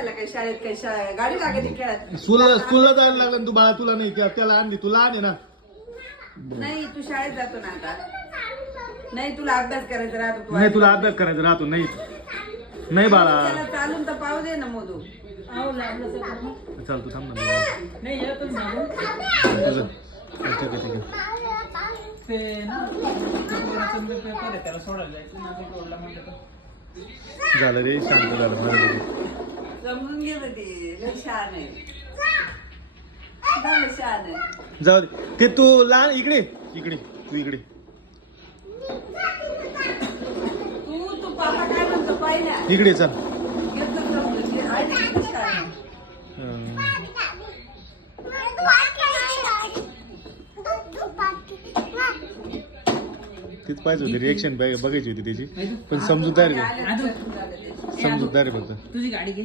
जायला काय शाळेत काय गाडी लागते खेळात? स्कूलला जायला लागलं ना तू बाळा, तुला नाही त्याला आणली, तू लहान आहे ना. नाही तू शाळेत जातो ना आता. नाही तुला अभ्यास करायचा राहतो तू. नाही तुला अभ्यास करायचा राहतो. नाही नाही बाळा, त्याला चालून तर पाहू दे ना मोदू. चालतो थांब ना. नाही येतो ना तुझं ठीक आहे. ते ना पोराचं पेपर आहे, त्याला सोडायला जायचं ना, ते रोडला म्हणलं तर. झालं रे, शांत झालं. समजून घे ते लय शहाण आहे. झालं शहाण आहे. जाऊ दे ते, तू लहान इकडे तू इकडे. तू पापा काय म्हणतो पाहिला इकडे चल. घेतो समजून घे. आहे ना किती शहाण आहे. तीच पाहिजे होती, रिएक्शन बघायची होती त्याची, पण समजूतदार आहे. आले तर झालं त्याची. समजूतदार आहे फक्त. तुझी गाडी घे.